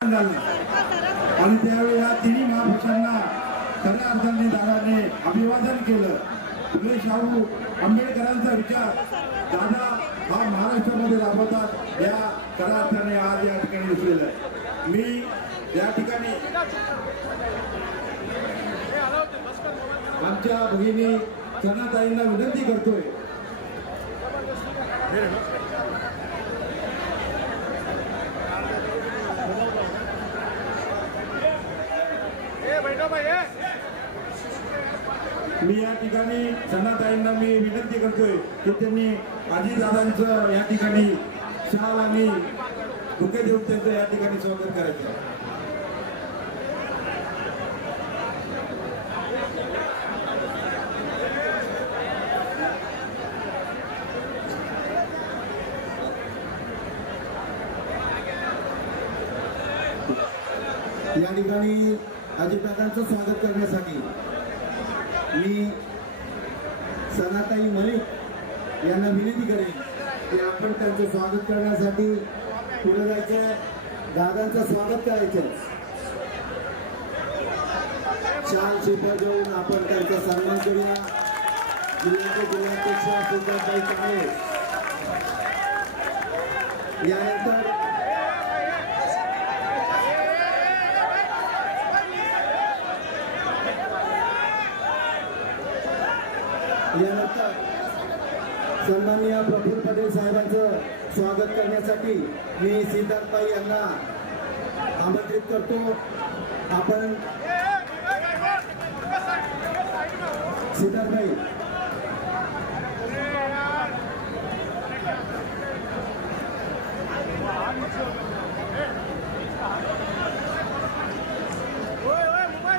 आणि त्यावेळी या तिन्ही महापुरुषांना खऱ्या अर्थाने दादाने अभिवादन केलं. फुले शाहू आंबेडकरांचा विचार दादा हा महाराष्ट्रामध्ये राबवतात या खऱ्या अर्थाने आज या ठिकाणी दिसलेलं आहे. मी या ठिकाणी आमच्या भगिनी सनाताईंना विनंती करतोय मी या ठिकाणी सनाताईंना मी विनंती करतोय की त्यांनी आजीदादांचं या ठिकाणी शाल आणि बुके देऊन त्यांचं या ठिकाणी स्वागत करायचं. या ठिकाणी अजितदादांचं स्वागत करण्यासाठी मी सनाताई मलिक यांना विनंती करेन की आपण त्यांचं स्वागत करण्यासाठी पुढे जायचं, दादांचं स्वागत करायचं. शाल शिफा देऊन आपण त्यांचा सन्मान करूया. जिल्ह्याचे जिल्हाध्यक्ष सिद्धार्थताई काळे यानंतर सन्माननीय प्रफुल्ल पटेल साहेबांचं स्वागत करण्यासाठी मी सिद्धार्थताई यांना आमंत्रित करतो. आपण सिद्धार्थताई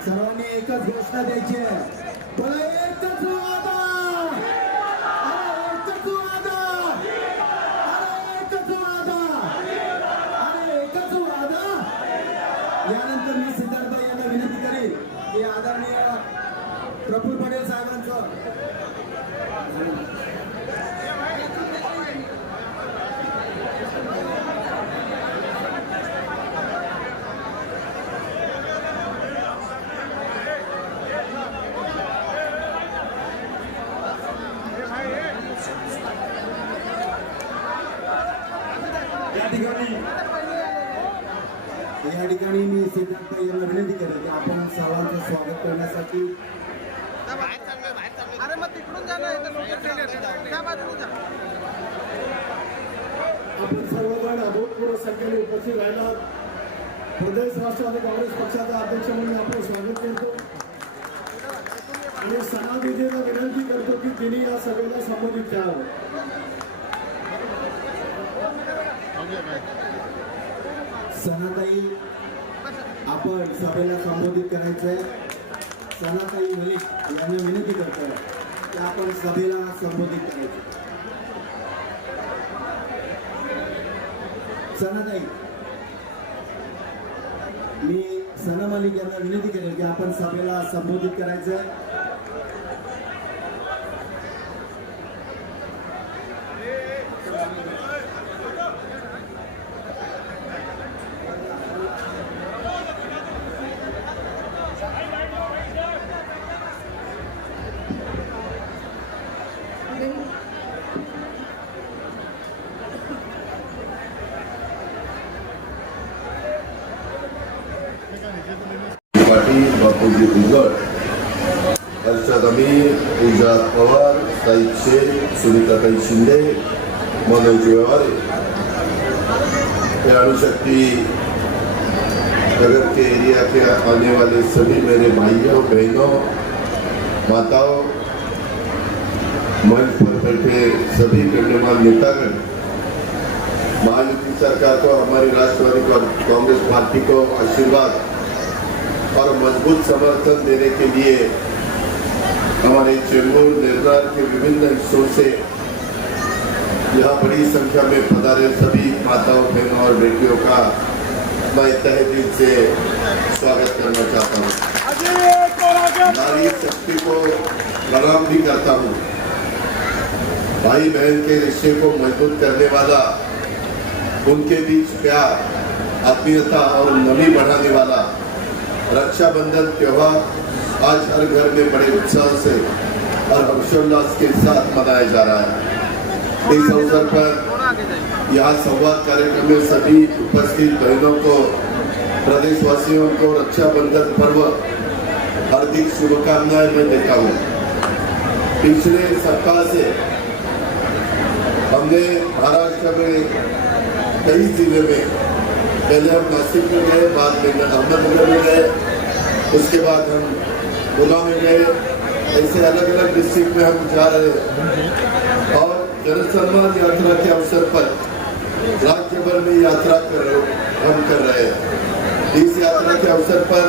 सर्वांनी एकच घोषणा द्यायची आहे, बोला एकच वादा, एकच वादा, एकच वादा, एकच वादा. यानंतर मी सिद्धार्थताई यांना विनंती करेन की आदरणीय प्रफुल्ल पटेल साहेबांचं या ठिकाणी मी सिद्धार्थताई यांना विनंती करेन की आपण सर्वांचं स्वागत करण्यासाठी आपण सर्वजण अभूतपूर्व संख्येने उपस्थित राहिला. प्रदेश राष्ट्रवादी काँग्रेस पक्षाचा अध्यक्ष म्हणून आपण स्वागत करतो आणि सणाविधीला विनंती करतो की तिने या सभेला संबोधित करावं. सनाताई आपण सभेला संबोधित करायचंय. सनाताई मलिक यांना विनंती करतोय की आपण सभेला संबोधित करायचं. सनाताई, मी सना मलिक यांना विनंती करेन की आपण सभेला संबोधित करायचंय. पाटील, बापूजी उगड, अर्षद अमीर, पूजा पवार, साईद शेख, सुनीताताई शिंदे, मनोज व्यवहारे, अणुशक्ति नगर के एरिया के आने वाले सभी मेरे भाइयों बहनों, माताओं, मंच पर बैठे सभी गण्यमान्य नेतागण, महायुति सरकार को, हमारी राष्ट्रवादी कांग्रेस पार्टी को आशीर्वाद और मजबूत समर्थन देने के लिए हमारे चेंबूर निर्माण के विभिन्न हिस्सों से यहाँ बड़ी संख्या में पधारे सभी माताओं, बहनों और बेटियों का मैं तहे दिल से स्वागत करना चाहता हूँ. नारी शक्ति को प्रणाम भी करता हूँ. भाई बहन के रिश्ते को मजबूत करने वाला, उनके बीच प्यार, आत्मीयता और नमी बढ़ाने वाला रक्षाबंधन त्योहार आज हर घर में बड़े उत्साह से और हर्षोल्लास के साथ मनाया जा रहा है। इस अवसर पर यहाँ संवाद कार्यक्रम में सभी उपस्थित बहनों को, प्रदेशवासियों को रक्षाबंधन पर्व हार्दिक शुभकामनाएं मैं देता हूँ। पिछले सप्ताह से हमने महाराष्ट्र में कई जिले में, पहले हम नासिक में गए, बाद में अहमदनगर में गए, उसके बाद हम गुना में गए, ऐसे अलग अलग डिस्ट्रिक्ट में हम जा रहे हैं और जनसम्मान यात्रा के अवसर पर राज्य भर में यात्रा हम कर रहे हैं। इस यात्रा के अवसर पर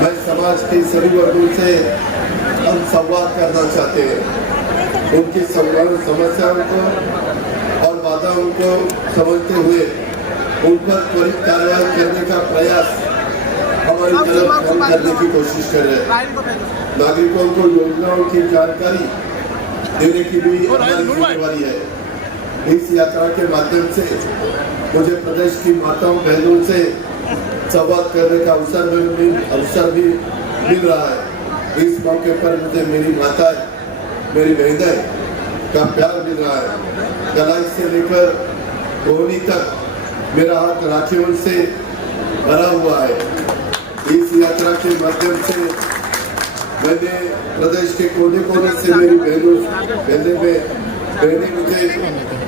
मैं समाज के सभी वर्गों से हम संवाद करना चाहते हैं। उनकी समस्याओं को और बाधाओं को समझते हुए उन पर त्वरित कार्रवाई करने का प्रयास हमारी तरफ हम करने की कोशिश कर रहे हैं। नागरिकों को योजनाओं की जानकारी देने की भी हमारी जिम्मेवारी है। इस यात्रा के माध्यम से मुझे प्रदेश की माताओं बहनों से संवाद करने का अवसर भी मिल रहा है। इस मौके पर मुझे मेरी माताएं, मेरी बहनें का प्यार मिल रहा है। गलाई से लेकर कोहनी तक मेरा हाथ राखियों से भरा हुआ है। इस यात्रा के माध्यम से मैंने प्रदेश के कोने कोने से मेरी बहनें मुझे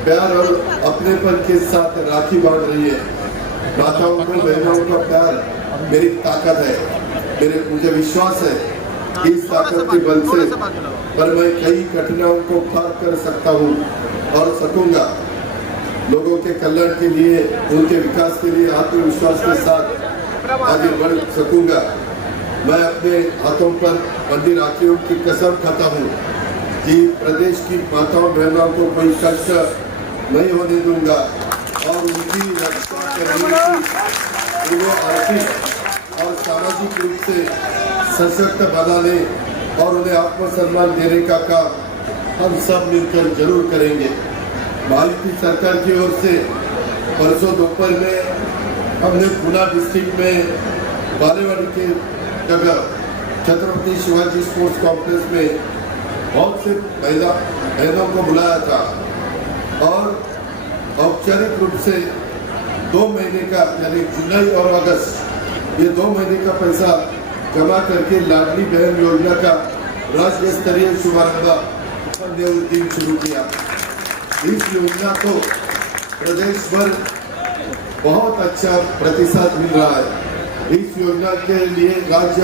प्यार और अपनेपन के साथ राखी बांध रही है। माताओं को, बहनों का प्यार मेरी ताकत है। मुझे विश्वास है इस ताकत के बल से पर मैं कई कठिनाइयों को पार कर सकता हूँ और सकूंगा। लोगों के कल्याण के लिए, उनके विकास के लिए आत्मविश्वास के साथ आगे बढ़ सकूंगा। मैं अपने हाथों पर बंधी राखियों की कसम खाता हूँ कि प्रदेश की माताओं बहनों को कोई कष्ट नहीं होने दूंगा और उनकी रक्षा करने की उन्हें आर्थिक और सामाजिक रूप से सशक्त बनाने और उन्हें आत्मसम्मान देने का काम हम सब मिलकर जरूर करेंगे। भारतीय सरकार की ओर से परसों दोपहर में हमने गुना डिस्ट्रिक्ट में बालेवाड़ी के जगह छत्रपति शिवाजी स्पोर्ट्स कॉम्प्लेक्स में बहुत से बहनों को बुलाया था और औपचारिक रूप से 2 महीने का, यानी जुलाई और अगस्त, ये 2 महीने का पैसा जमा करके लाडली बहन योजना का राज्य स्तरीय शुभारंभ हमने उस दिन शुरू किया। इस योजना को प्रदेश भर बहुत अच्छा प्रतिसाद मिल रहा है। इस योजना के लिए राज्य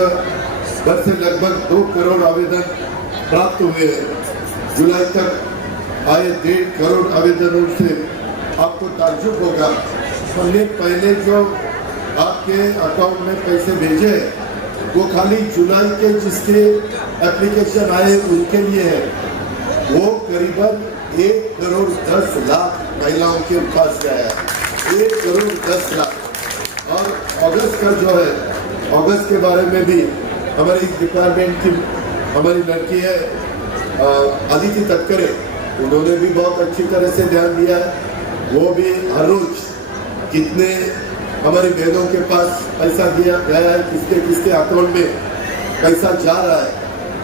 भर से लगभग 2 करोड़ आवेदन प्राप्त हुए हैं। जुलाई तक आए 1.5 करोड़ आवेदनों से आपको ताज्जुब होगा। हमने पहले जो आपके अकाउंट में पैसे भेजे वो खाली जुलाई के जिसके एप्लीकेशन आए उनके लिए है। वो करीबन 1 करोड़ 10 लाख महिलाओं के पास गया है। 1 करोड़ 10 लाख। और अगस्त का जो है, अगस्त के बारे में भी हमारी डिपार्टमेंट की हमारी लड़की है अदिति तटकरे, उन्होंने भी बहुत अच्छी तरह से ध्यान दिया है। वो भी हर रोज कितने हमारी बहनों के पास पैसा दिया गया है, किसके अकाउंट में पैसा जा रहा है,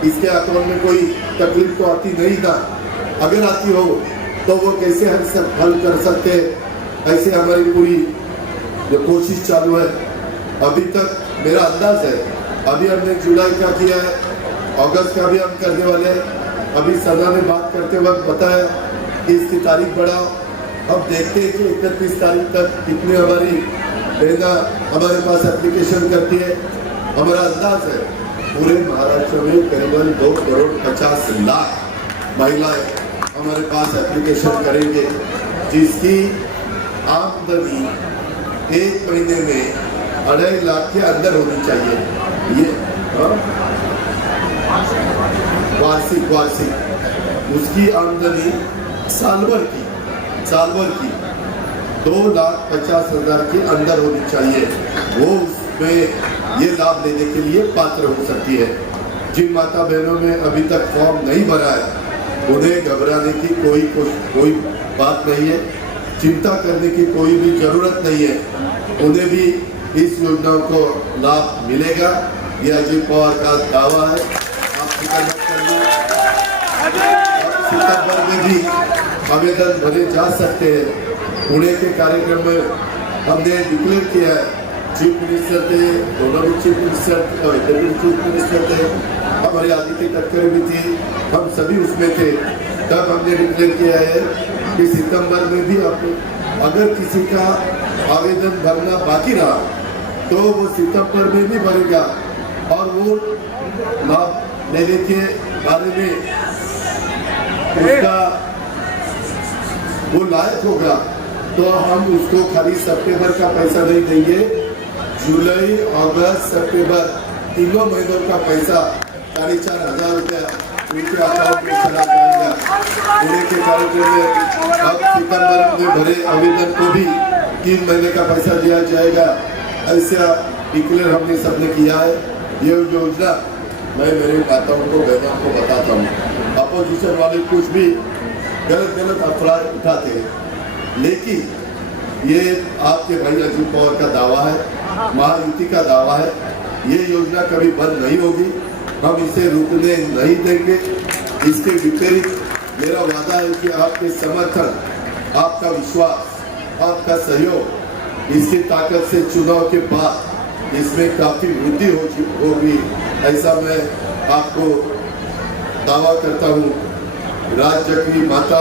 इसके अकाउंट में कोई तकलीफ तो आती नहीं था, अगर आती हो तो वो कैसे हल कर सकते हैं, ऐसे हमारी पूरी जो कोशिश चालू है। अभी तक मेरा अंदाज है, अभी हमने जुलाई का किया है, अगस्त का भी हम करने वाले हैं। अभी सदा में बात करते वक्त बताया कि इसकी तारीख बढ़ाओ। अब देखते हैं कि 31 तारीख तक कितनी हमारी बहना हमारे पास एप्लीकेशन करती है। हमारा अंदाज है पूरे महाराष्ट्र में करीबन 2 करोड़ 50 लाख महिलाएं हमारे पास एप्लीकेशन करेंगे, जिसकी आमदनी 1 महीने में 2.5 लाख के अंदर होनी चाहिए। ये वार्षिक उसकी आमदनी साल भर की 2,50,000 के अंदर होनी चाहिए। वो उसमें ये लाभ लेने के लिए पात्र हो सकती है। जिन माता बहनों ने अभी तक फॉर्म नहीं भरा है उन्हें घबराने की कोई बात नहीं है, चिंता करने की कोई भी जरूरत नहीं है। उन्हें भी इस योजनाओं को लाभ मिलेगा। ये अजीत पवार का दावा है। आप फिक्र मत करिए। सितंबर में भी आवेदन भरे जा सकते हैं। पुणे के कार्यक्रम में हमने डिक्लेयर किया है, चीफ मिनिस्टर थे, दोनों भी चीफ मिनिस्टर और चीफ मिनिस्टर थे, हमारे आदित्य तटकरे भी थी, हम सभी उसमें थे। तब हमने डिक्लेयर किया है कि सितंबर में भी अगर किसी का आवेदन भरना बाकी रहा तो वो सितंबर में भी भरेगा और वो लाभ लेने के बारे में उसका वो लायक होगा तो हम उसको खाली सितंबर का पैसा नहीं देंगे, जुलाई अगस्त सितंबर तीनों महीनों का पैसा 4,500 रुपया उनके अकाउंट में चला जाएगा। पुणे के कार्यक्रम में अब सितंबर में भरे आवेदन को भी 3 महीने का पैसा दिया जाएगा। ऐसा डिक्लेयर हमने सबने किया है। ये योजना मैं मेरे माताओं को बहनों को बताता हूँ। अपोजिशन वाले कुछ भी गलत अफवाह उठाते हैं, लेकिन ये आपके भाई अजीत पवार का दावा है, महायुति का दावा है। ये योजना कभी बंद नहीं होगी, हम इसे रुकने नहीं देंगे। इसके विपरीत मेरा वादा है कि आपके समर्थन, आपका विश्वास, आपका सहयोग, इसकी ताकत से चुनाव के बाद इसमें काफी वृद्धि होगी, ऐसा मैं आपको दावा करता हूँ। राज्य की माता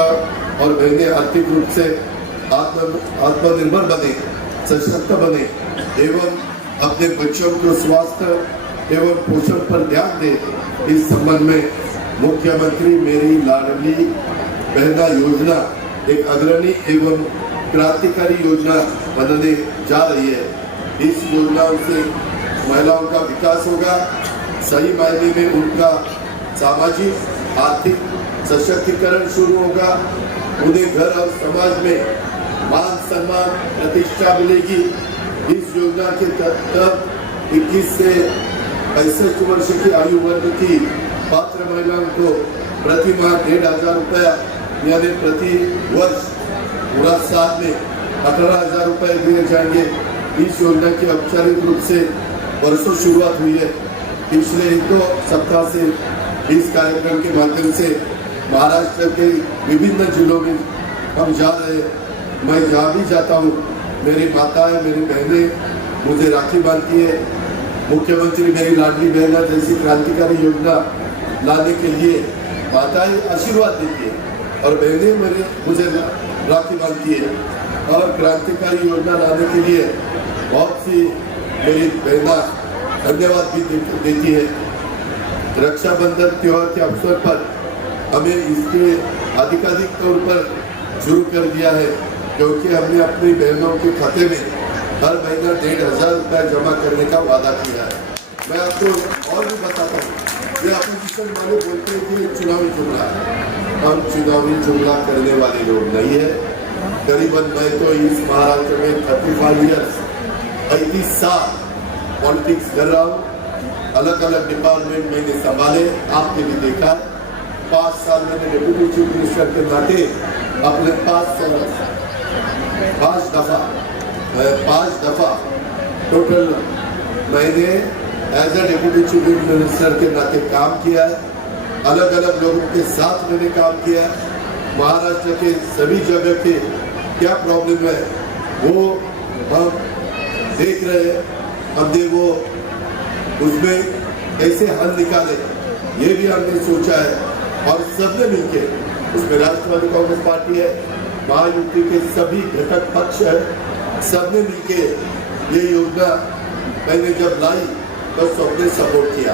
और बहनें आर्थिक रूप से आत्मनिर्भर बने, सशक्त बने एवं अपने बच्चों को स्वास्थ्य एवं पोषण पर ध्यान दे। इस संबंध में मुख्यमंत्री मेरी लाडली बहना योजना एक अग्रणी एवं क्रांतिकारी योजना बनने जा रही है। इस योजना से महिलाओं का विकास होगा, सही मायने में उनका सामाजिक आर्थिक सशक्तिकरण शुरू होगा, उन्हें घर और समाज में मान सम्मान प्रतिष्ठा मिलेगी। इस योजना के तहत 21 से 65 वर्ष की आयु वर्ग की पात्र महिलाओं को प्रति माह 1,500 रुपया यानी प्रति वर्ष पूरा साल में 18,000 रुपए दिए जाएंगे। इस योजना की औपचारिक रूप से परसों शुरुआत हुई है। पिछले 2 सप्ताह से इस कार्यक्रम के माध्यम से महाराष्ट्र के विभिन्न जिलों में हम जा रहे हैं। मैं जहाँ भी जाता हूँ मेरी माताएं, मेरी बहनें मुझे राखी बांधती है। मुख्यमंत्री मेरी लाडली बहना जैसी क्रांतिकारी योजना लाने के लिए माताएं आशीर्वाद देती है और बहनें मुझे राखी बांधती है और क्रांतिकारी योजना लाने के लिए बहुत सी मेरी बहना धन्यवाद भी देती है। रक्षाबंधन त्योहार के अवसर पर हमें इसके आधिकारिक तौर पर शुरू कर दिया है, क्योंकि हमने अपनी बहनों के खाते में हर महीना 1,500 रुपया जमा करने का वादा किया है। मैं आपको और भी बताता हूँ, ये अपोजिशन वाले बोलते हैं कि चुनावी जुमला है। हम चुनावी जुमला करने वाले लोग नहीं है। करीबन मैं तो इस महाराष्ट्र में 35 ईयर्स 35 साल पॉलिटिक्स कर रहा हूँ। अलग अलग डिपार्टमेंट मैंने संभाले, आपने भी देखा। 5 साल मैंने डिप्यूटी चीफ मिनिस्टर के नाते अपने 5 दफा टोटल मैंने as a deputy chief minister के नाते काम किया है। अलग अलग लोगों के साथ मैंने काम किया है। महाराष्ट्र के सभी जगह के क्या प्रॉब्लम है वो हम देख रहे हैं। हमने वो उसमें कैसे हल निकाले ये भी हमने सोचा है और सबने मिलके, उसमें राष्ट्रवादी कांग्रेस पार्टी है, महायुति के सभी घटक पक्ष है, सबने मिलके ये योजना मैंने जब लाई तो सबने सपोर्ट किया।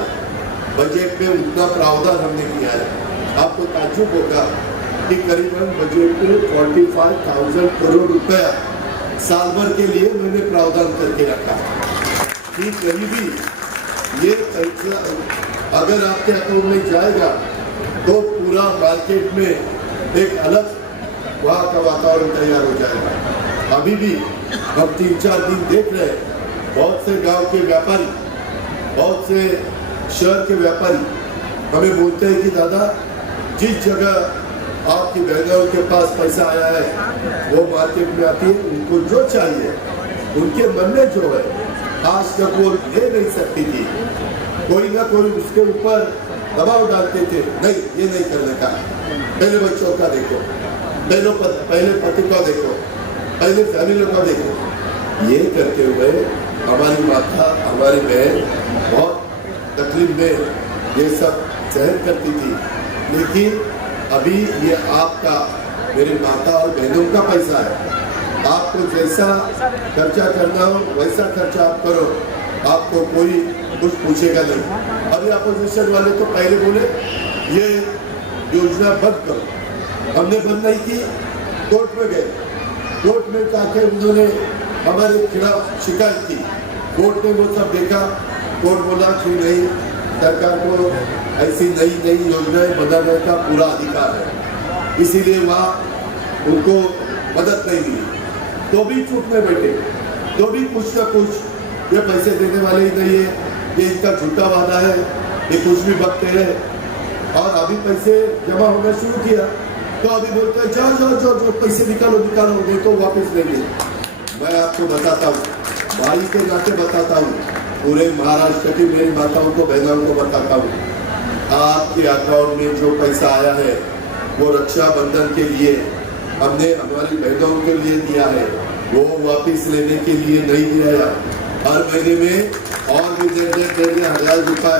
बजट में उतना प्रावधान हमने किया है। आपको ताज्जुब होगा कि करीबन बजट में 45,000 करोड़ रुपया साल भर के लिए मैंने प्रावधान करके रखा कि करीबी ये पैसा अगर आपके अकाउंट में जाएगा तो पूरा मार्केट में एक अलग वहाँ का वातावरण तैयार हो जाएगा। अभी भी हम 3-4 दिन देख रहे हैं, बहुत से गांव के व्यापारी, बहुत से शहर के व्यापारी हमें बोलते हैं कि दादा जिस जगह आपकी बहनों के पास पैसा आया है वो मार्केट में आती है, उनको जो चाहिए उनके मन में जो है आज तक वो ले नहीं सकती थी, कोई ना कोई उसके ऊपर दबाव डालते थे, नहीं ये नहीं करने का, पहले बच्चों का देखो, पहले पति को देखो, पहले फैमिली को देखो। ये करते हुए हमारी माता, हमारी बहन बहुत तकलीफ में ये सब सहन करती थी। लेकिन अभी ये आपका, मेरी माता और बहनों का पैसा है, आपको जैसा खर्चा करना हो वैसा खर्चा आप करो, आपको कोई कुछ पूछेगा नहीं। अभी अपोजिशन वाले तो पहले बोले ये योजना बंद करो, हमने बंद नहीं की, कोर्ट में गए, कोर्ट में जाके उन्होंने हमारे खिलाफ शिकायत की, कोर्ट ने वो सब देखा, कोर्ट बोला कि नहीं, सरकार को ऐसी नई नई योजनाएं बनाने का पूरा अधिकार है, इसीलिए वहाँ उनको मदद नहीं मिली। तो भी चुप में बैठे, तो भी कुछ ना कुछ ये पैसे देने वाले ही नहीं है, ये इनका झूठा वादा है, ये कुछ भी बकते हैं। और अभी पैसे जमा होना शुरू किया तो अभी बोलते हैं जाओ जाओ जाओ जाओ पैसे निकालो निकालो, नहीं तो वापस लेंगे। मैं आपको बताता हूँ, भाई के नाते बताता हूँ, पूरे महाराष्ट्र की मेरी माताओं को बहनों को बताता हूँ, आपके अकाउंट में जो पैसा आया है वो रक्षाबंधन के लिए हमने हमारी बहनों के लिए दिया है, वो वापस लेने के लिए नहीं दिया है। हर महीने में और भी 1,500 रुपए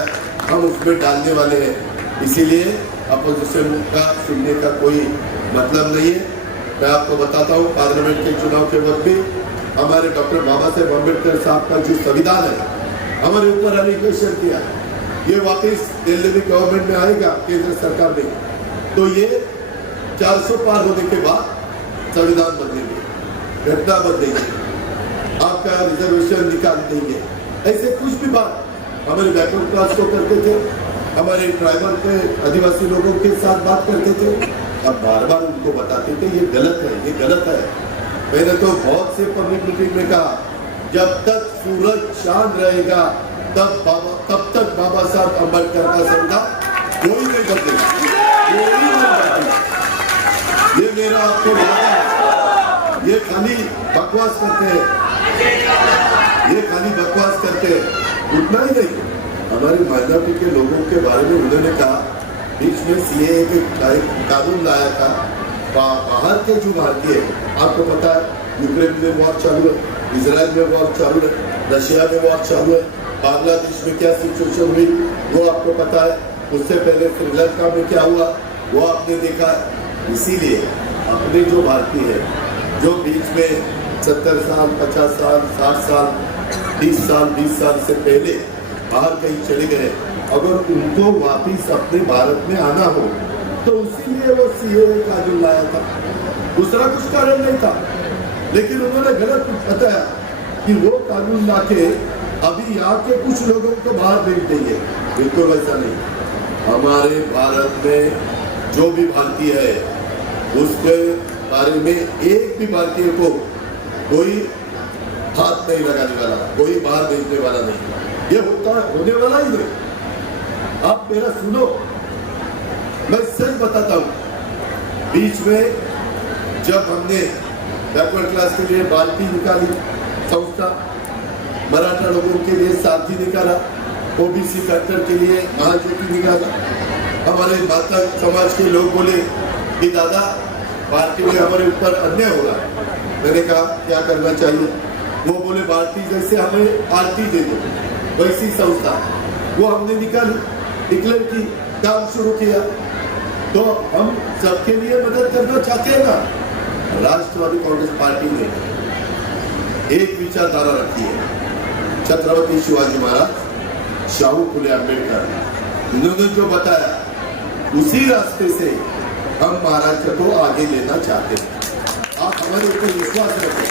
हम उसमें डालने वाले हैं, इसीलिए अपोजिशन का सुनने का कोई मतलब नहीं है। मैं आपको बताता हूँ, पार्लियामेंट के चुनाव के वक्त भी हमारे डॉक्टर बाबा साहेब अम्बेडकर साहब का जो संविधान है हमारे ऊपर एलिगेशन किया, ये वापस दिल्ली में गवर्नमेंट में आएगा, केंद्र सरकार में, तो ये 400 पार होने के बाद संविधान बदलेंगे, घटना बदलेंगे, आपका रिजर्वेशन निकाल देंगे। ऐसे कुछ भी बात हमारे बैकवर्ड क्लास को करते थे, हमारे ट्राइबल के आदिवासी लोगों के साथ बात करते थे, अब बार बार उनको बताते थे ये गलत है, ये गलत है। मैंने तो बहुत से पब्लिक मीटिंग में कहा, जब तक सूरज चांद रहेगा तब तक बाबा साहब अम्बेडकर का संविधान कोई नहीं बदलेगा, कोई नहीं बदलेगा। ये मेरा आपको वादा है, ये खाली बकवास करते हैं, ये खाली बकवास करते हैं, उतना ही नहीं। हमारी माइनॉरिटी के लोगों के बारे में उन्होंने कहा, बीच में सीएए के कानून लाया था, बाहर के जो भारतीय, आपको पता है यूक्रेन में वॉर चालू है, इजराइल में वॉर चालू है, रशिया में वॉर चालू है, बांग्लादेश में क्या सिचुएशन हुई वो आपको पता है, उससे पहले श्रीलंका में क्या हुआ वो आपने देखा है। इसीलिए अपने जो भारतीय है जो बीच में 70 साल 50 साल 60 साल 30 साल 20 साल से पहले बाहर कहीं चले गए, अगर उनको वापिस अपने भारत में आना हो तो इसीलिए वो सीएए कानून लाया था, दूसरा कुछ कारण नहीं था। लेकिन उन्होंने गलत बताया कि वो कानून लाके अभी यहाँ के कुछ लोगों को बाहर भेज देंगे, बिल्कुल वैसा नहीं। हमारे भारत में जो भी भारतीय है उसके बारे में एक भी भारतीय को कोई हाथ नहीं लगाने वाला, कोई बाहर भेजने वाला नहीं, ये होने वाला ही नहीं। आप मेरा सुनो, मैं सच बताता हूँ, बीच में जब हमने बैकवर्ड क्लास के लिए बाल्टी निकाली संस्था, मराठा लोगों के लिए साथी निकाला, ओबीसी फैक्टर के लिए महाज्योति निकाला, हमारे माता समाज के लोग बोले कि दादा पार्टी में हमारे ऊपर अन्याय हो रहा है। मैंने कहा क्या करना चाहिए, वो बोले पार्टी जैसे हमें पार्टी दे दो, वैसी संस्था, वो हमने निकाली, डिक्लेयर की, काम शुरू किया। तो हम सबके लिए मदद करना चाहते हैं ना। राष्ट्रवादी कांग्रेस पार्टी ने एक विचारधारा रखी है, छत्रपति शिवाजी महाराज, शाहू फुले अम्बेडकर, इन्होंने जो बताया उसी रास्ते से हम महाराष्ट्र को आगे लेना चाहते हैं। आप हमारे ऊपर विश्वास रखें।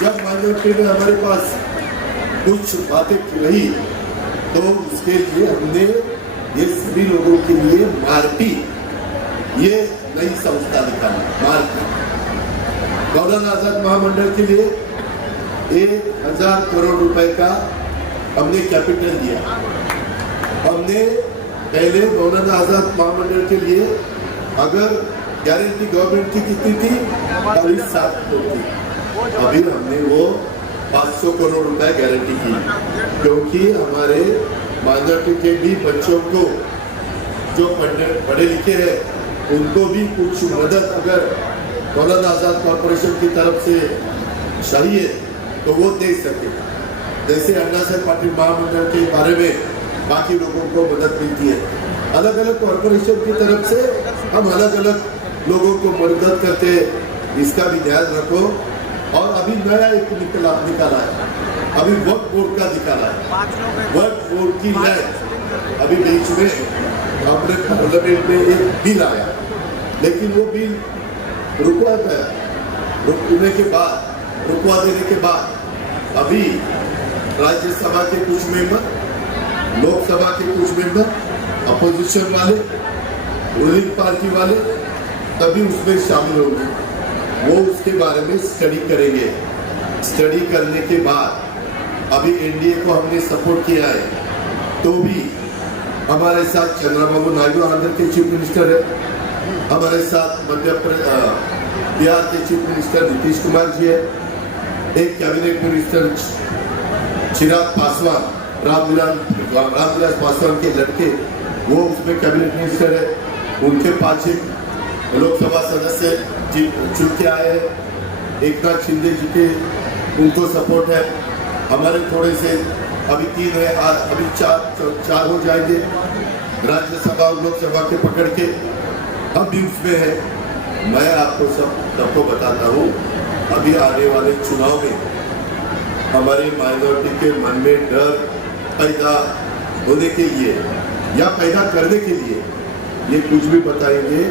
जब माइनॉरिटी में हमारे पास कुछ बातें रही तो उसके लिए हमने ये सभी लोगों के लिए मार्टी, ये नई संस्था निकाली, मार्टी। मौलाना आजाद महामंडल के लिए 1,000 करोड़ रुपए का हमने कैपिटल दिया। हमने पहले मौलाना आजाद महामंडल के लिए अगर गारंटी गवर्नमेंट की कितनी थी, 7 करोड़ थी, अभी हमने वो 500 करोड़ रुपए गारंटी की, क्योंकि हमारे माइनॉरिटी के भी बच्चों को जो पढ़े लिखे हैं उनको भी कुछ मदद अगर मौलाना आजाद कॉरपोरेशन की तरफ से चाहिए तो वो दे सके। जैसे अन्ना साहब पाटिल महामंडल के बारे में बाकी लोगों को मदद मिलती है, अलग अलग कॉरपोरेशन की तरफ से हम अलग अलग लोगों को मदद करते हैं, इसका भी ध्यान रखो। और अभी नया एक निकाला है, अभी वक्फ बोर्ड का निकाला है, वक्फ बोर्ड की लैंड अभी बीच में अपने पार्लियामेंट में एक बिल आया, लेकिन वो बिल रुकवा देने के बाद अभी राज्यसभा के कुछ मेंबर, लोकसभा के कुछ मेंबर, अपोजिशन वाले, रूलिंग पार्टी वाले तभी उसमें शामिल होंगे। वो उसके बारे में स्टडी करेंगे। स्टडी करने के बाद अभी एनडीए को हमने सपोर्ट किया है, तो भी हमारे साथ चंद्रबाबू नायडू आंध्र के चीफ मिनिस्टर है, हमारे साथ बिहार के चीफ मिनिस्टर नीतीश कुमार जी है, एक कैबिनेट मिनिस्टर चिराग पासवान, रामविलास पासवान के लड़के वो उसमें कैबिनेट मिनिस्टर है, उनके 5 लोकसभा सदस्य चुन के आए हैं, एकनाथ शिंदे जी के उनको सपोर्ट है, हमारे थोड़े से अभी 3 है, अभी 4 हो जाएंगे राज्यसभा और लोकसभा के पकड़ के, अब भी उसमें है। मैं आपको सबको बताता हूँ, अभी आने वाले चुनाव में हमारे माइनॉरिटी के मन में डर पैदा होने के लिए या पैदा करने के लिए ये कुछ भी बताएंगे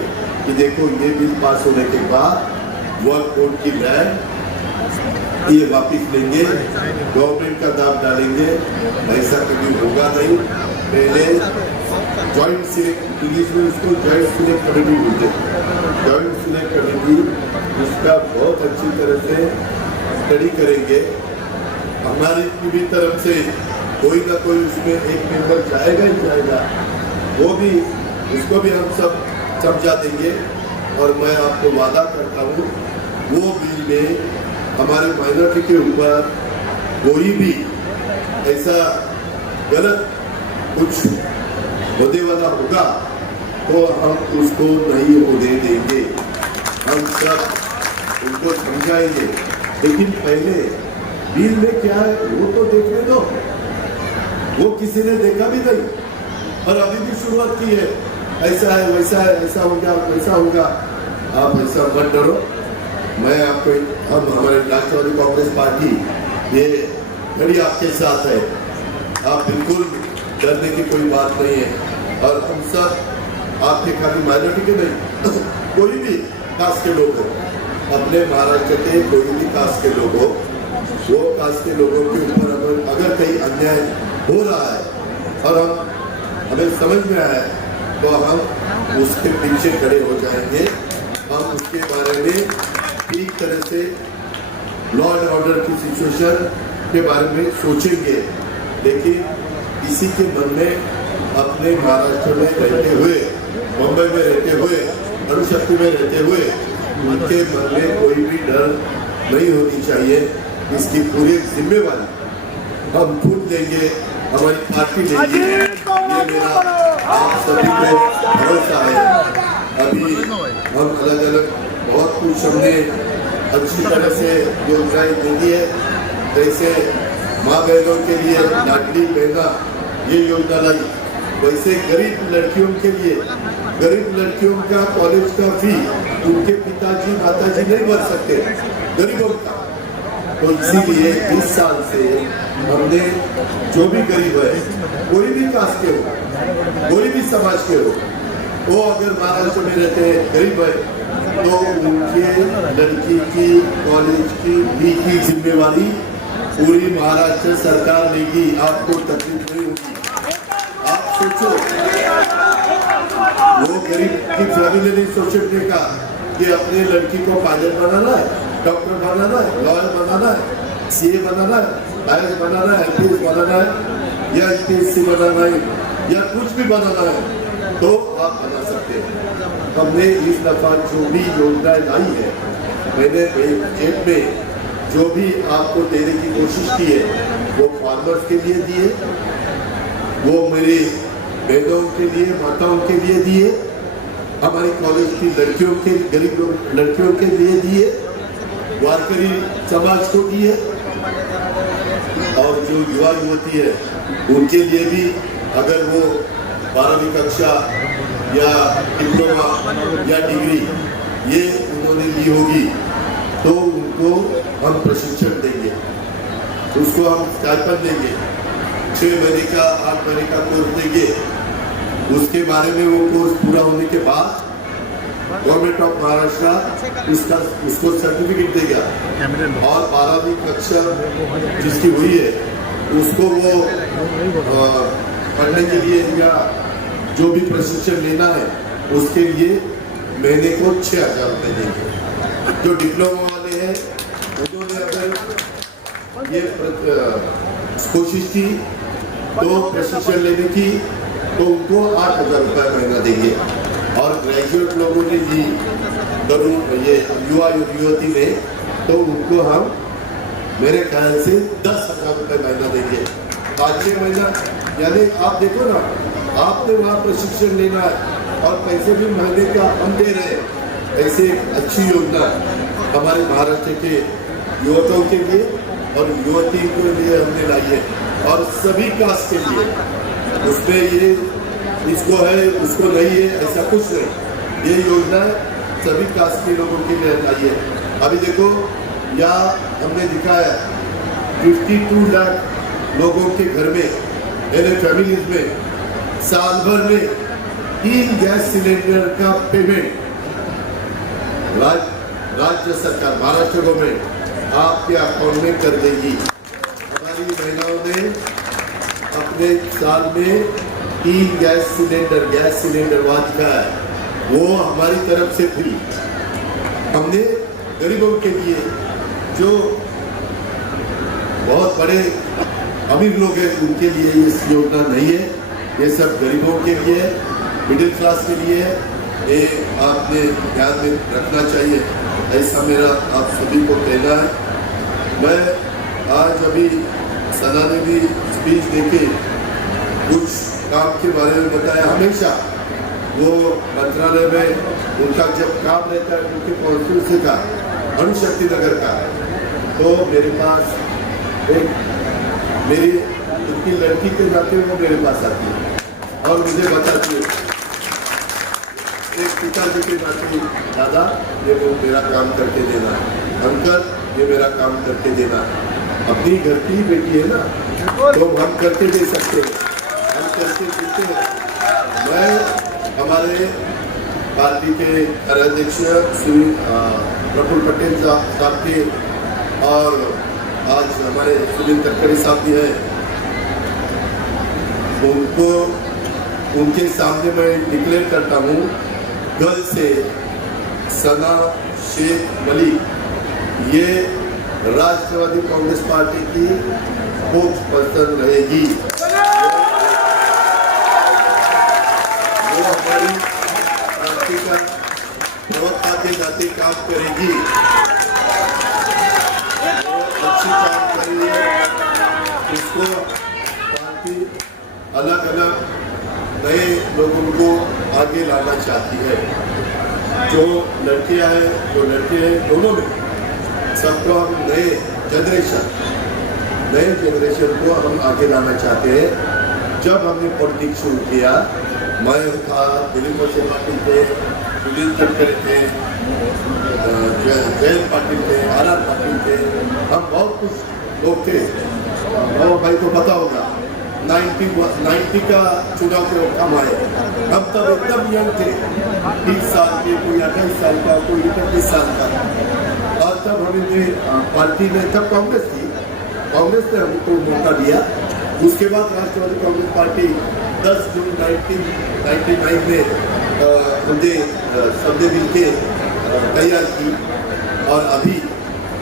कि देखो ये बिल पास होने के बाद वक्फ बोर्ड की लैंड ये वापिस लेंगे, गवर्नमेंट का दाम डालेंगे, ऐसा कभी होगा नहीं। पहले जॉइंट सिलेक्ट, इंग्लिश में उसको जॉइंट सिलेक्ट कमेटी बोलते हैं, जॉइंट सिलेक्ट कमेटी उसका बहुत अच्छी तरह से स्टडी करेंगे। हमारी भी तरफ से कोई ना कोई उसमें एक मेंबर जाएगा ही जाएगा, वो भी उसको भी हम सब समझा देंगे। और मैं आपको वादा करता हूँ वो बिल में हमारे माइनॉरिटी के ऊपर कोई भी ऐसा गलत कुछ होने वाला होगा तो हम उसको नहीं होने देंगे, हम सब उनको समझाएंगे। लेकिन पहले बिल में क्या है वो तो देखने दो, वो किसी ने देखा भी नहीं और अभी भी शुरुआत की है, ऐसा है वैसा है, ऐसा होगा वैसा होगा। आप ऐसा मत डरो, मैं आपको हम हमारे राष्ट्रवादी कांग्रेस पार्टी ये घड़ी आपके साथ है, आप बिल्कुल डरने की कोई बात नहीं है। और हम सब आपके खाली माइनॉरिटी के नहीं, कोई भी कास्ट के लोग हो, अपने महाराष्ट्र के कोई भी कास्ट के लोग हो, वो कास्ट के लोगों के ऊपर अगर कहीं अन्याय हो रहा है और हमें समझ में आया तो हम उसके पीछे खड़े हो जाएंगे, हम उसके बारे में ठीक तरह से लॉ एंड ऑर्डर की सिचुएशन के बारे में सोचेंगे। लेकिन किसी के मन में अपने महाराष्ट्र में रहते हुए, मुंबई में रहते हुए, अणुशक्ति में रहते हुए उनके मन में कोई भी डर नहीं होनी चाहिए। इसकी पूरी जिम्मेवारी हम खुद लेंगे, हमारी पार्टी लेगी, ये मेरा आप सभी को भरोसा है। अभी हम अलग अलग बहुत कुछ हमने अच्छी तरह से योजनाएं दे दी है, जैसे माँ बहनों के लिए लाडली बहना ये योजना लाई, वैसे गरीब लड़कियों के लिए, गरीब लड़कियों का कॉलेज का फी उनके पिताजी माताजी नहीं भर सकते, गरीबों का, तो इसीलिए इस साल से हमने जो भी गरीब है, कोई भी कास्ट के हो, कोई भी समाज के हो, वो अगर महाराष्ट्र में रहते हैं गरीब है तो उनके लड़की की कॉलेज की फी की जिम्मेवारी पूरी महाराष्ट्र सरकार लेगी, आपको तकलीफ नहीं होगी। आप सोचो, वो गरीब की फैमिली नहीं सोचने का कि अपने लड़की को पायलट बनाना है, डॉक्टर बनाना है, लॉयर बनाना है, सीए बनाना है, आईएएस बनाना है, आईपीएस बनाना है या यूपीएससी बनाना है या कुछ भी बनाना है तो आप बना सकते हैं। हमने इस दफा जो भी योजनाएं लाई है, मैंने जेब में जो भी आपको देने की कोशिश की है वो फार्मर्स के लिए दिए, वो मेरी बहनों के लिए, माताओं के लिए दिए, हमारी कॉलेज की लड़कियों के, गरीब लड़कियों के लिए दिए, वारकरी समाज को दिए, और जो युवा युवती है उनके लिए भी अगर वो 12वीं कक्षा या डिप्लोमा या डिग्री ये उन्होंने ली होगी तो उनको हम प्रशिक्षण देंगे, उसको हम स्टाइपेंड देंगे, 6 महीने का 8 महीने का कोर्स देंगे। उसके बारे में वो कोर्स पूरा होने के बाद गवर्नमेंट ऑफ महाराष्ट्र उसको सर्टिफिकेट देगा, और 12वीं कक्षा जिसकी हुई है उसको वो पढ़ने के लिए या जो भी प्रशिक्षण लेना है उसके लिए महीने को 6,000 रुपये देंगे। जो डिप्लोमा वाले हैं उन्होंने अगर ये कोशिश की तो प्रशिक्षण लेने की तो उनको 8,000 रुपये महीना देंगे, और ग्रेजुएट लोगों ने ली ये युवा युवती ने तो उनको हम मेरे ख्याल से 10,000 रुपये महीना देंगे। 5-6 महीना यानी आप देखो ना, आपने वहाँ प्रशिक्षण लेना है और पैसे भी महीने का हम दे रहे हैं। ऐसे अच्छी योजना हमारे महाराष्ट्र के युवकों के लिए और युवती के लिए हमने लाई है, और सभी कास्ट के लिए। उसमें ये इसको है उसको नहीं है ऐसा कुछ नहीं, ये योजना सभी कास्ट के लोगों के लिए लाई है। अभी देखो यहाँ हमने दिखाया 52 लाख लोगों के घर में यानी फैमिलीज में साल भर में 3 गैस सिलेंडर का पेमेंट राज्य सरकार महाराष्ट्र गवर्नमेंट आपके अकाउंट में कर देगी। हमारी महिलाओं ने अपने साल में 3 गैस सिलेंडर वहाँ दिखाया है, वो हमारी तरफ से फ्री। हमने गरीबों के लिए जो बहुत बड़े अमीर लोग हैं उनके लिए ये योजना नहीं है, ये सब गरीबों के लिए, मिडिल क्लास के लिए है। ये आपने ध्यान में रखना चाहिए, ऐसा मेरा आप सभी को कहना है। मैं आज अभी सना ने भी स्पीच देके कुछ काम के बारे में बताया। हमेशा वो मंत्रालय में उनका जब काम रहता है उनके कॉन्स्टिट्यूंसी का अणुशक्ति नगर का, तो मेरे पास मेरी उनकी लड़की के नाते वो मेरे पास आती है और मुझे बताती है एक पिताजी के नाते, दादा ये वो मेरा काम करके देना है, अंकल ये मेरा काम करके देना है। अपनी घर की बेटी है ना तो हम करके दे सकते हैं, हम करके देते हैं। मैं हमारे पार्टी के कार्याध्यक्ष श्री प्रफुल्ल पटेल साहब के और आज हमारे सुनील तटकरे साहब भी हैं, उनको उनके सामने मैं डिक्लेयर करता हूँ कल से सना शेख मलिक ये राष्ट्रवादी कांग्रेस पार्टी की स्पोक्स पर्सन रहेगी। वो हमारी पार्टी का प्रवक्ता के नाते काम करेगी, वो अच्छी काम कर रही है। इसको पार्टी अलग अलग नए लोगों को आगे लाना चाहती है, जो लड़कियां हैं जो लड़के हैं दोनों में सबको हम नए जनरेशन को हम आगे लाना चाहते हैं। जब हमने पॉलिटिक्स शुरू किया, मैं था, दिलीप वैसे पाटिल थे, सुनील तटकरे थे, जयंत पाटिल थे, आर पाटिल थे, हम बहुत कुछ लोग थे। वो भाई को पता होगा 90 का चुनाव के हम आए, हम तब एकदम यंग थे, 30 साल के, कोई 28 साल का, कोई 31 साल का। और तब हमें पार्टी ने, तब कांग्रेस थी, कांग्रेस ने हमको मौका दिया। उसके बाद राष्ट्रवादी कांग्रेस पार्टी 10 जून 1999 में हमने सबने मिल के तैयार की, और अभी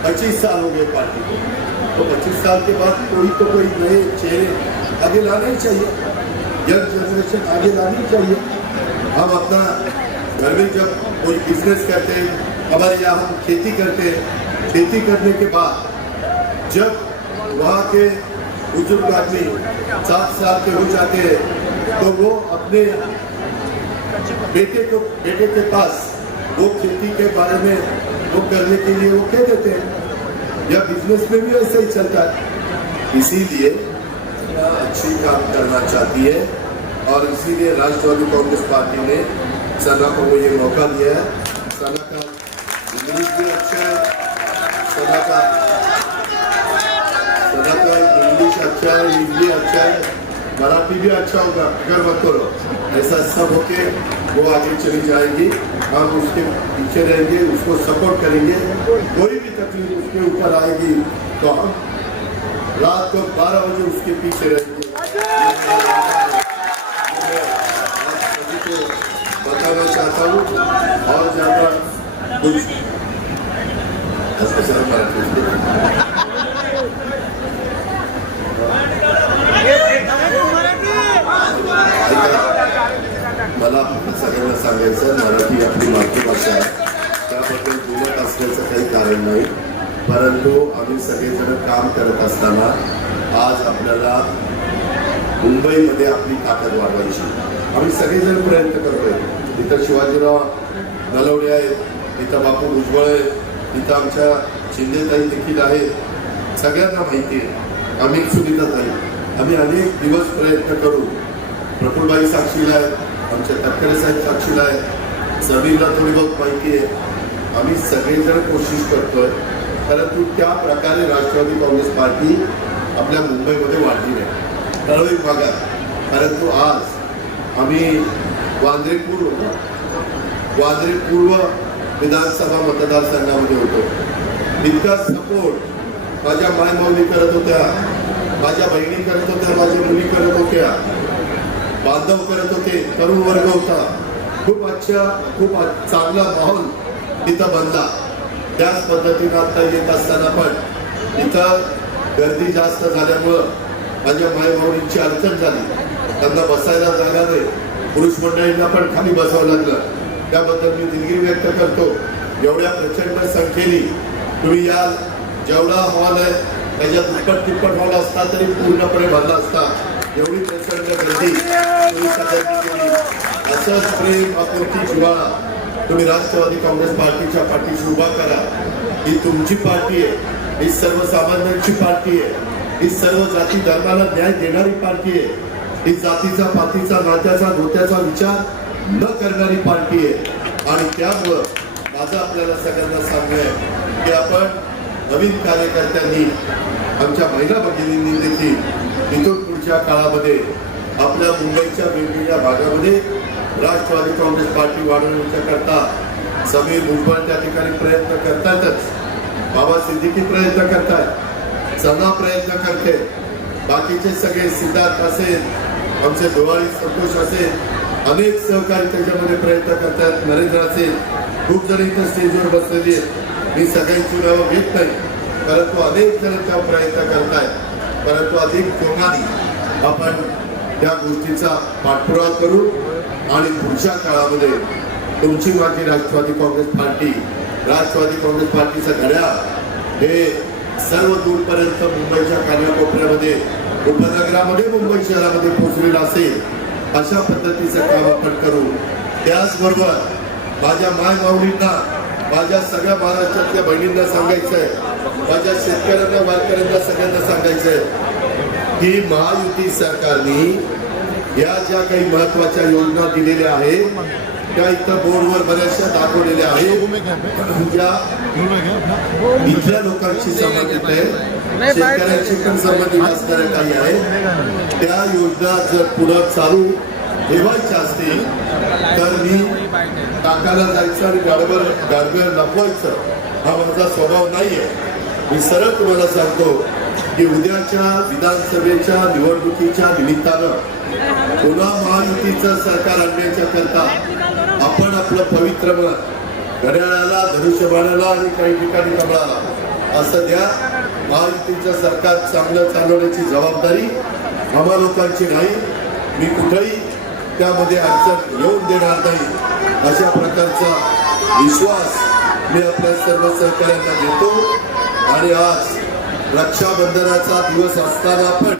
25 साल हो गए पार्टी को। तो 25 साल के बाद कोई नए चेहरे आगे लाना ही चाहिए, यंग जनरेशन आगे लानी चाहिए। हम अपना घर में जब कोई बिजनेस करते हैं, हमारे यहाँ हम खेती करते हैं, खेती करने के बाद जब वहाँ के बुजुर्ग आदमी 60 साल के हो जाते हैं तो वो अपने बेटे के पास वो खेती के बारे में वो करने के लिए वो कह देते हैं, या बिजनेस में भी ऐसा ही चलता है। इसीलिए अच्छी काम करना चाहती है और इसीलिए राष्ट्रवादी कांग्रेस पार्टी ने सना को वो ये मौका दिया है। सना का इंग्लिश भी अच्छा है, सना का इंग्लिश अच्छा है, हिंदी अच्छा है, मराठी भी अच्छा होगा, फिक्र मत करो। ऐसा सब होके वो आगे चली जाएगी, हम उसके पीछे रहेंगे, उसको सपोर्ट करेंगे। कोई भी तकलीफ उसके ऊपर आएगी तो हम रात को 12 बजे उसके पीछे रहेंगे। सभी को बताना चाहता हूँ और ज्यादा कुछ मला सगळ्यांना सांगायचं, मराठी आपली मातृभाषा आहे, त्याबद्दल बोलत असण्याचं काही कारण नाही, परंतु आम्ही सगळेजण काम करत असताना आज आपल्याला मुंबईमध्ये आपली ताकद वाढवायची, आम्ही सगळेजण प्रयत्न करतोय। इथं शिवाजीराव नलवडे आहेत, इथं बापू भुजबळ आहे, इथं आमच्या शिंदेताई देखील आहेत, सगळ्यांना माहिती आहे आम्ही सुनीताताई, आम्ही अनेक दिवस प्रयत्न करू। प्रफुल्लबाई साक्षीला आहेत, आमच्या तटकरे साहेब साक्षीला आहेत, समीरला थोडी बहुत माहिती आहे। आम्ही सगळेजण कोशिश करतोय, परंतु त्या प्रकारे राष्ट्रवादी काँग्रेस पार्टी आपल्या मुंबईमध्ये वाढली नाही, ठराविक भागात। परंतु आज आम्ही वांद्रे पूर्व विधानसभा मतदारसंघामध्ये होतो, इतका सपोर्ट माझ्या मायमाऊली करत होत्या, माझ्या बहिणी करत होत्या, माझ्या मुली करत होत्या, बांधव करत होते, तरुण वर्ग होता, खूप चांगला माहोल तिथं बनला। त्याच पद्धतीने आता येत असताना पण इथं गर्दी जास्त झाल्यामुळं माझ्या मायमाऊलींची अडचण झाली, त्यांना बसायला जागा नाही, पुरुष मंडळींना पण खाली बसावं लागलं, त्याबद्दल मी दिलगिरी व्यक्त करतो। एवढ्या प्रचंड संख्येने तुम्ही याल, जेवढा हॉल आहे त्याच्या दुप्पट तिप्पट हॉल असता तरी पूर्णपणे भरला असता, एवढी प्रचंड गर्दी तुम्ही सगळ्यांनी केली। असंच प्रेम आपुलकी जिव्हाळा तुम्ही राष्ट्रवादी काँग्रेस पार्टीच्या पाठीशी उभा करा। ही तुमची पार्टी आहे, ही सर्वसामान्यांची पार्टी आहे, ही सर्व जाती धर्माला न्याय देणारी पार्टी आहे, ही जातीचा पातीचा नात्याचा गोत्याचा विचार न करणारी पार्टी आहे। आणि त्यामुळं माझं आपल्याला सगळ्यांना सांगणं आहे की आपण नवीन कार्यकर्त्यांनी, आमच्या महिला भगिनींनी देखील इथून पुढच्या काळामध्ये आपल्या मुंबईच्या वेगवेगळ्या भागामध्ये राष्ट्रवादी काँग्रेस पार्टी वाढवण्याच्या करता समीर भुजबळ त्या ठिकाणी प्रयत्न करतातच, बाबा सिद्दीकी प्रयत्न करतात, सना प्रयत्न करते, बाकीचे सगळे सिद्धार्थ असेल, आमचे दिवाळी संतोष असेल, अनेक सहकारी त्याच्यामध्ये प्रयत्न करतात, नरेंद्र असेल, खूप जण इथं स्टेजवर बसलेली आहेत, मी सगळ्यांची नावं घेत नाही, परंतु अनेक जण त्या प्रयत्न करतायत। परंतु अधिक जोमाने आपण त्या गोष्टीचा पाठपुरावा करू आणि पुढच्या काळामध्ये तुमची माझी राष्ट्रवादी काँग्रेस पार्टीचं घड्याळ हे सर्व दूरपर्यंत मुंबईच्या कानाकोपऱ्यामध्ये, उपनगरामध्ये, मुंबई शहरामध्ये पोहोचलेलं असेल, अशा पद्धतीचं काम आपण करू। त्याचबरोबर माझ्या मायमाऊलींना, माझ्या सगळ्या महाराष्ट्रातल्या बहिणींना सांगायचंय, माझ्या शेतकऱ्यांना, वारकऱ्यांना सगळ्यांना सांगायचंय की महायुती सरकारने या ज्या काही महत्वाच्या योजना दिलेल्या आहेत त्या इथं बोर्डवर बऱ्याचशा दाखवलेल्या आहेत, ज्या इथल्या लोकांशी संबंधित आहे, शेतकऱ्यांशी पण संबंधित असणाऱ्या काही आहेत, त्या योजना जर पुढे चालू ठेवायच्या असतील तर मी टाकायला जायचं आणि गाडवेळ लपवायचं हा माझा स्वभाव नाहीये। मी सरळ तुम्हाला सांगतो की उद्याच्या विधानसभेच्या निवडणुकीच्या निमित्तानं पुन्हा महायुतीचं सरकार आणण्याच्या करता आपण आपलं पवित्र मन घड्याळाला, धनुष्यबाणाला आणि काही ठिकाणी कमळाला असं द्या। महायुतीचं सरकार चांगलं चालवण्याची जबाबदारी आम्हा लोकांची नाही, मी कुठेही त्यामध्ये अडचण येऊन देणार नाही, अशा प्रकारचा विश्वास मी आपल्या सर्व सहकाऱ्यांना देतो। आणि आज रक्षाबंधनाचा दिवस असताना पण